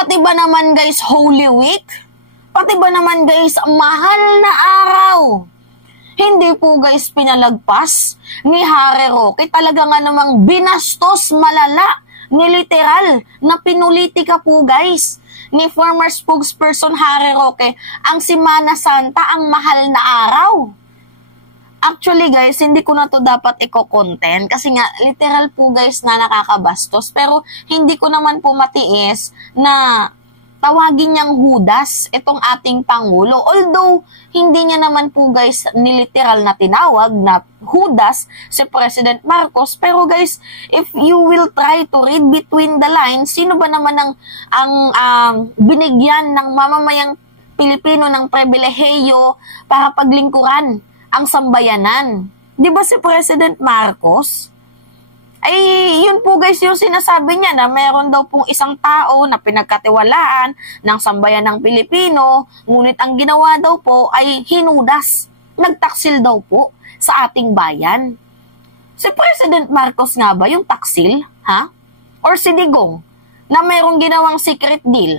Pati ba naman guys, Holy Week? Pati ba naman guys, mahal na araw? Hindi po guys pinalagpas ni Harry Roque. Talaga nga namang binastos malala, ni literal, na pinulitika po guys ni former spokesperson Harry Roque ang Semana Santa, ang mahal na araw. Actually guys, hindi ko na to dapat i-content kasi nga literal po guys na nakakabastos, pero hindi ko naman po matiis na tawagin niyang Judas itong ating Pangulo. Although hindi niya naman po guys niliteral na tinawag na Judas si President Marcos, pero guys, if you will try to read between the lines, sino ba naman ang binigyan ng mamamayang Pilipino ng pribilehiyo para paglingkuran ang sambayanan? Di ba si President Marcos? Ay, yun po guys yung sinasabi niya na mayroon daw pong isang tao na pinagkatiwalaan ng sambayan ng Pilipino, ngunit ang ginawa daw po ay hinudas. Nagtaksil daw po sa ating bayan. Si President Marcos nga ba yung taksil? Ha? Or si Digong na mayroong ginawang secret deal?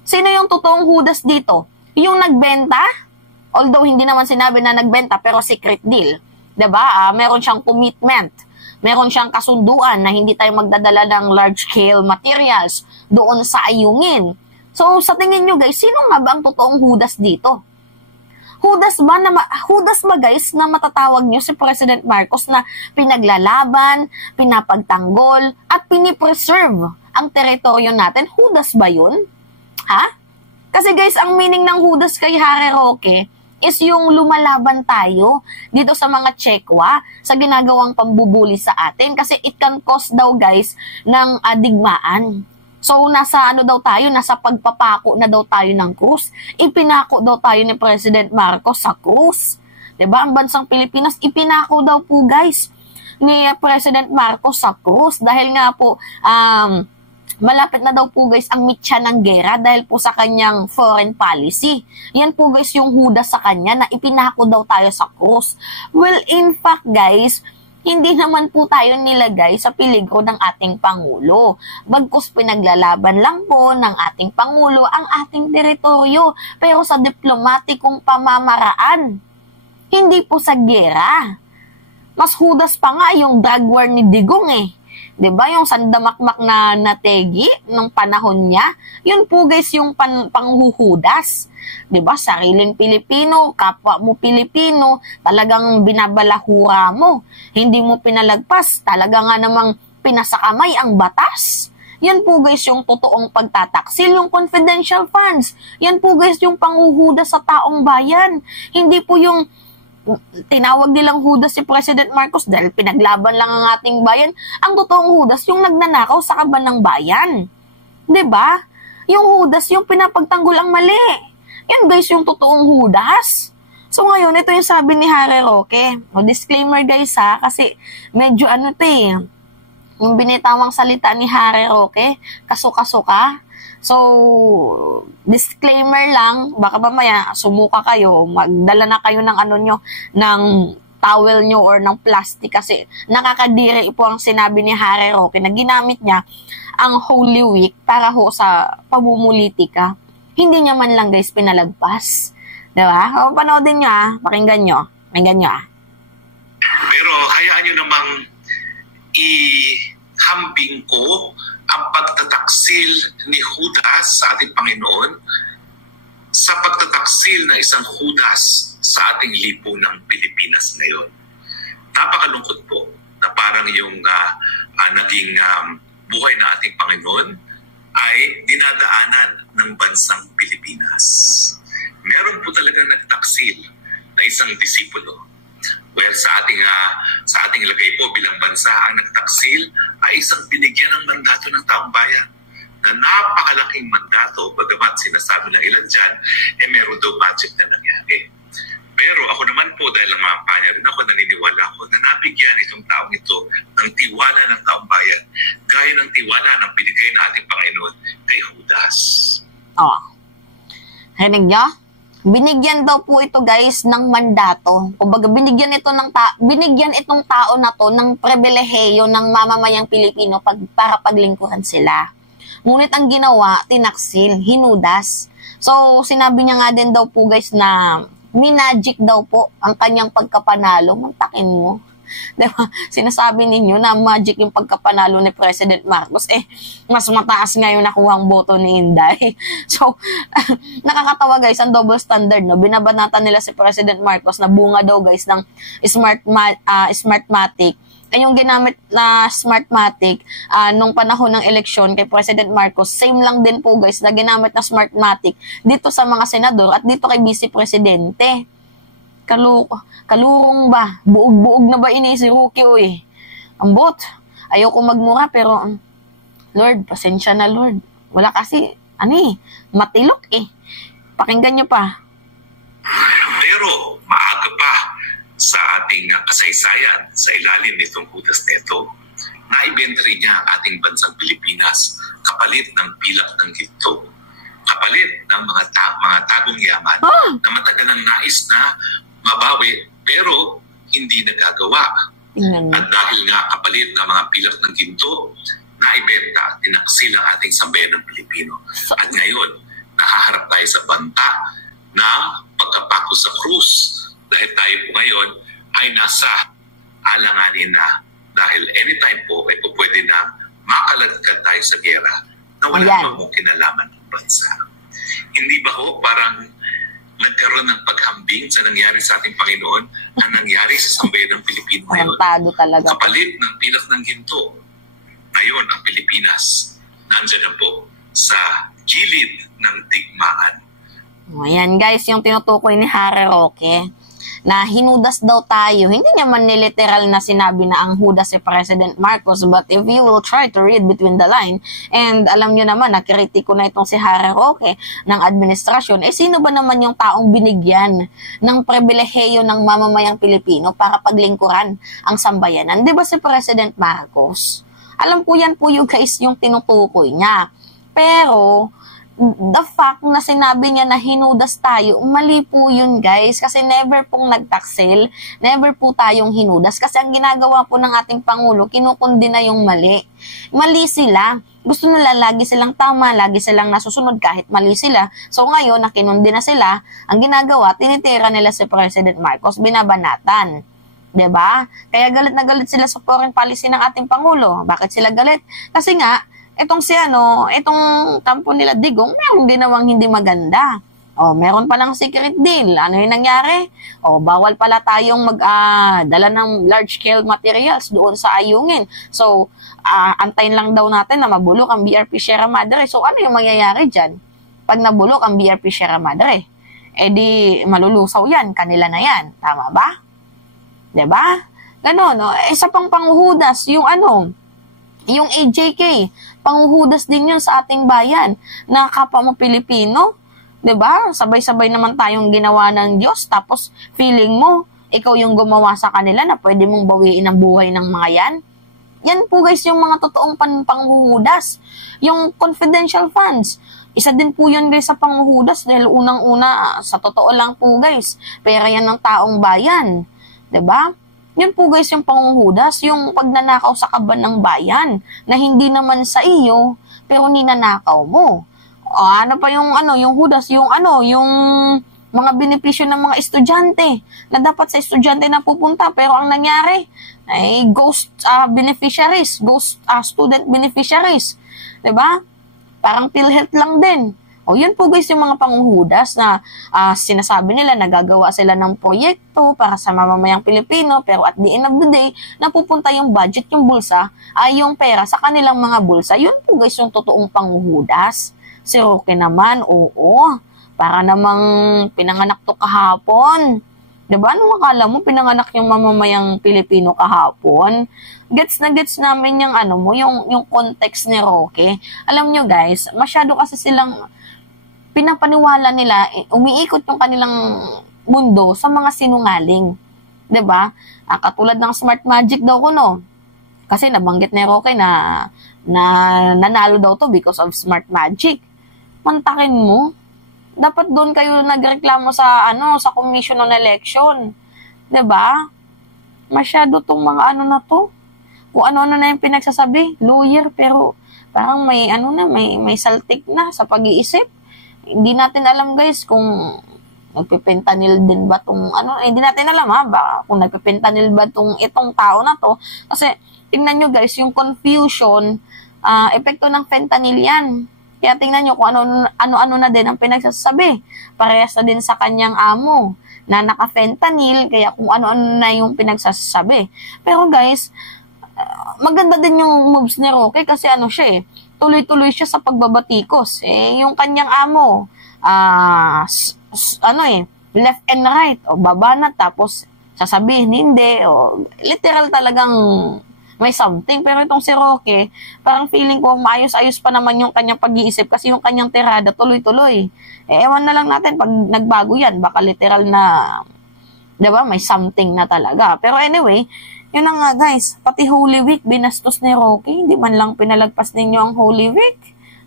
Sino yung totoong Judas dito? Yung nagbenta? Although hindi naman sinabi na nagbenta, pero secret deal. Diba? Meron siyang commitment. Meron siyang kasunduan na hindi tayo magdadala ng large-scale materials doon sa ayungin. So, sa tingin nyo guys, sino nga ba ang totoong Judas dito? Judas ba guys na matatawag nyo si President Marcos na pinaglalaban, pinapagtanggol, at pinipreserve ang teritoryo natin? Judas ba yun? Ha? Kasi guys, ang meaning ng Judas kay Harry Roque is yung lumalaban tayo dito sa mga tsekwa, sa ginagawang pambubuli sa atin. Kasi it can cause daw guys ng digmaan. So nasa ano daw tayo, nasa pagpapako na daw tayo ng krus. Ipinako daw tayo ni President Marcos sa krus. Diba? Ang bansang Pilipinas, ipinako daw po guys ni President Marcos sa krus. Dahil nga po, malapit na daw po guys ang mitya ng gera dahil po sa kanyang foreign policy. Yan po guys yung Judas sa kanya na ipinako daw tayo sa krus. Well, in fact guys, hindi naman po tayo nilagay sa peligro ng ating Pangulo. Bagkus pinaglalaban lang po ng ating Pangulo ang ating teritoryo, pero sa diplomatikong pamamaraan. Hindi po sa gera. Mas Judas pa nga yung drug war ni Digong eh. 'Di ba yung sandamakmak na nategi nung panahon niya? Yun po guys yung panghuhudas. 'Di ba? Sariling Pilipino, kapwa mo Pilipino, talagang binabalahura mo. Hindi mo pinalagpas, talaga nga namang pinasakamay ang batas. Yan po guys yung totoong pagtataksil, yung confidential funds. Yan po guys yung panghuhudas sa taong bayan. Hindi po yung tinawag nilang Judas si President Marcos dahil pinaglaban lang ang ating bayan. Ang totoong Judas yung nagnanakaw sa kaban ng bayan. 'Di ba? Yung Judas yung pinapagtanggol ang mali. Yan guys yung totoong Judas. So ngayon, ito yung sabi ni Harry Roque. O, disclaimer guys ha, kasi medyo ano to eh, yung binitawang salita ni Harry Roque, kasuka-suka. So, disclaimer lang, baka mamaya sumuka kayo, magdala na kayo ng ano nyo, ng towel nyo or ng plastic kasi nakakadiri po ang sinabi ni Harry Roque na ginamit niya ang Holy Week para ho sa pamumulitika. Hindi niya man lang guys pinalagpas. Diba? O, panoodin nyo pakinggan nyo. Pakinggan nyo Pero hayaan nyo namang ihambing ko ang pagtataksil ni Judas sa ating Panginoon sa pagtataksil ng isang Judas sa ating lipunang Pilipinas ngayon. Napakalungkot po na parang yung naging buhay na ating Panginoon ay dinadaanan ng bansang Pilipinas. Meron po talaga nagtaksil na isang disipulo. Well, sa ating lagay po bilang bansa, ang nagtaksil ay isang binigyan ng mandato ng taong bayan na napakalaking mandato, bagamat sinasabi ng ilan dyan, meron daw budget na nangyari. Pero ako naman po, dahil ang mga kanya rin ako, naniniwala ako na nabigyan itong taong ito ng tiwala ng taong bayan, gaya ng tiwala ng binigay na ating Panginoon kay Judas. Rinig nyo? Binigyan daw po ito guys ng mandato. Kumbaga binigyan itong tao na to ng pribilehiyo ng mamamayang Pilipino para paglingkuran sila. Ngunit ang ginawa, tinaksil, hinudas. So, sinabi niya nga din daw po guys na minagic daw po ang kanyang pagkapanalo. Mantakin mo. Diba? Sinasabi ninyo na magic yung pagkapanalo ni President Marcos. Mas mataas nga yung nakuhang boto ni Inday. So, nakakatawa guys, ang double standard. No? Binabanatan nila si President Marcos na bunga daw guys ng Smartmatic. Yung ginamit na Smartmatic nung panahon ng eleksyon kay President Marcos, same lang din po guys na ginamit na Smartmatic dito sa mga senador at dito kay Vice Presidente. Kalurong ba? Buog-buog na ba ini si Rookie oy? Ambot. Ayoko magmura pero Lord, pasensya na Lord. Wala kasi, matilok Pakinggan nyo pa. Pero maaga pa sa ating kasaysayan sa ilalim nitong hudas nito, naibenta rin niya ang ating bansang Pilipinas kapalit ng pilak ng ginto, kapalit ng mga tagong yaman na matagal ang nais na mabawi pero hindi nagagawa. At dahil nga kapalit ng mga pilak ng ginto, naibenta, tinaksil ang ating sambayan ng Pilipino. At ngayon, nahaharap tayo sa banta na pagkapako sa krus. Dahil tayo po ngayon ay nasa alanganin na dahil anytime po ay pwede na makaladkad tayo sa gera na wala namang kinalaman ng bansa. Hindi ba ho parang nagkaroon ng paghambing sa nangyari sa ating Panginoon na nangyari sa sambayan ng Pilipino ngayon? Kapalit ng pilak ng ginto. Ngayon, ang Pilipinas nandiyan na po sa gilid ng digmaan. Ayan guys, yung tinutukoy ni Harry Roque na hinudas daw tayo. Hindi naman niliteral na sinabi na ang hudas si President Marcos, but if you will try to read between the line, and alam nyo naman na kritiko na itong si Harry Roque ng administrasyon, sino ba naman yung taong binigyan ng pribilehiyo ng mamamayang Pilipino para paglingkuran ang sambayanan? Di ba si President Marcos? Alam po yan po yung guys yung tinutukoy niya. Pero the fact na sinabi niya na hinudas tayo, mali po yun guys. Kasi never pong nagtaksil, never po tayong hinudas. Kasi ang ginagawa po ng ating Pangulo, kinukundi na yung mali. Mali sila. Gusto nila lagi silang tama, lagi silang nasusunod kahit mali sila. So ngayon, na kinundi na sila, ang ginagawa, tinitira nila si President Marcos, binabanatan. 'Di ba? Kaya galit na galit sila sa foreign policy ng ating Pangulo. Bakit sila galit? Kasi nga, itong kampo nila Digong, meron ginawang hindi maganda. Meron palang secret deal. Ano yung nangyari? Bawal pala tayong dala ng large-scale materials doon sa Ayungin. So, antayin lang daw natin na mabulok ang BRP Sierra Madre. So, ano yung mangyayari dyan? Pag nabulok ang BRP Sierra Madre, di malulusaw yan. Kanila na yan. Tama ba? Diba? Ganon, no? Isa pang panghuhudas, yung AJK, panghuhudas din yun sa ating bayan na kapwa mo Pilipino, 'di ba? Sabay-sabay naman tayong ginawa ng Diyos tapos feeling mo ikaw yung gumawa sa kanila na pwede mong bawiin ang buhay ng mga yan. Yan po guys yung mga totoong panghuhudas. Yung confidential funds, isa din po yun guys sa panghuhudas dahil unang-una, sa totoo lang po guys, pera yan ng taong bayan. 'Di ba? Yun po guys yung panghuhudas, yung pagnanakaw sa kaban ng bayan na hindi naman sa iyo pero ninanakaw mo. Ano pa yung yung hudas, yung mga benepisyo ng mga estudyante na dapat sa estudyante na pupunta pero ang nangyari ay ghost beneficiaries, ghost student beneficiaries. 'Di ba? Parang PhilHealth lang din. Yun po guys yung mga panghuhudas na sinasabi nila nagagawa sila ng proyekto para sa mamamayang Pilipino pero at the end of the day, napupunta yung budget, yung bulsa, yung pera sa kanilang mga bulsa. Yun po guys yung totoong panghuhudas. Si Roque naman, para namang pinanganak to kahapon. Diba? Anong akala mo pinanganak yung mamamayang Pilipino kahapon? Gets na gets namin yung yung context ni Roque. Alam nyo guys, masyado kasi silang pinapaniwala nila, umiikot yung kanilang mundo sa mga sinungaling. 'Di ba? Katulad ng smart magic daw kuno. Kasi nabanggit ni Roque na nanalo daw to because of smart magic. Mantakin mo. Dapat doon kayo nagreklamo sa sa commission on election. 'Di ba? Masyado tong mga na to. Kung ano na yung pinagsasabi, lawyer pero parang may ano na, may saltik na sa pag-iisip. Hindi natin alam guys kung nagpipentanil din ba tong ano, hindi natin alam ha, baka kung nagpipentanil ba itong tao na to. Kasi tingnan nyo guys, yung confusion, epekto ng fentanyl yan. Kaya tingnan nyo kung ano-ano na din ang pinagsasabi. Parehas na din sa kanyang amo na naka-fentanyl, kaya kung ano-ano na yung pinagsasabi. Pero guys, maganda din yung moves ni Roque kasi ano siya tuloy-tuloy siya sa pagbabatikos. Yung kanyang amo, left and right, o baba na, tapos sasabihin hindi, o literal talagang may something. Pero itong si Roque, parang feeling ko maayos-ayos pa naman yung kanyang pag-iisip kasi yung kanyang tirada tuloy-tuloy. Ewan na lang natin pag nagbago yan, baka literal na, diba, may something na talaga. Pero anyway, yun na nga guys, pati Holy Week binastos ni Roque, hindi man lang pinalagpas ninyo ang Holy Week.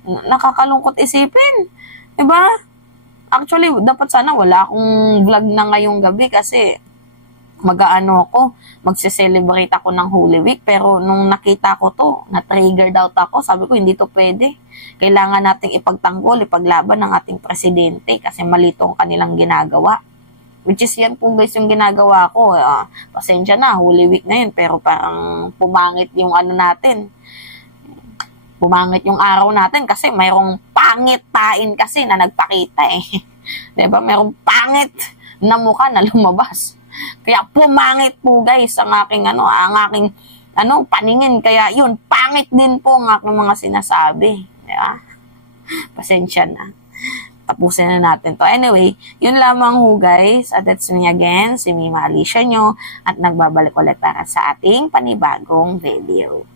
Nakakalungkot isipin, diba? Actually, dapat sana wala akong vlog na ngayong gabi kasi magse-celebrate ako ng Holy Week. Pero nung nakita ko to, na-triggered out ako, sabi ko hindi to pwede. Kailangan nating ipagtanggol, ipaglaban ng ating presidente kasi mali tong kanilang ginagawa. Which is yan po guys yung ginagawa ko. Pasensya na, Holy Week na yun, pero parang pumangit yung ano natin. Pumangit yung araw natin kasi mayroong pangitain kasi na nagpakita diba? Mayroong pangit na mukha na lumabas. Kaya pumangit po guys ang aking paningin. Kaya yun, pangit din po ang aking mga sinasabi. Diba? Pasensya na. Tapusin na natin to. Anyway, yun lamang ho guys. At that's me again, si Mima Alicia nyo. At nagbabalik ulit para sa ating panibagong video.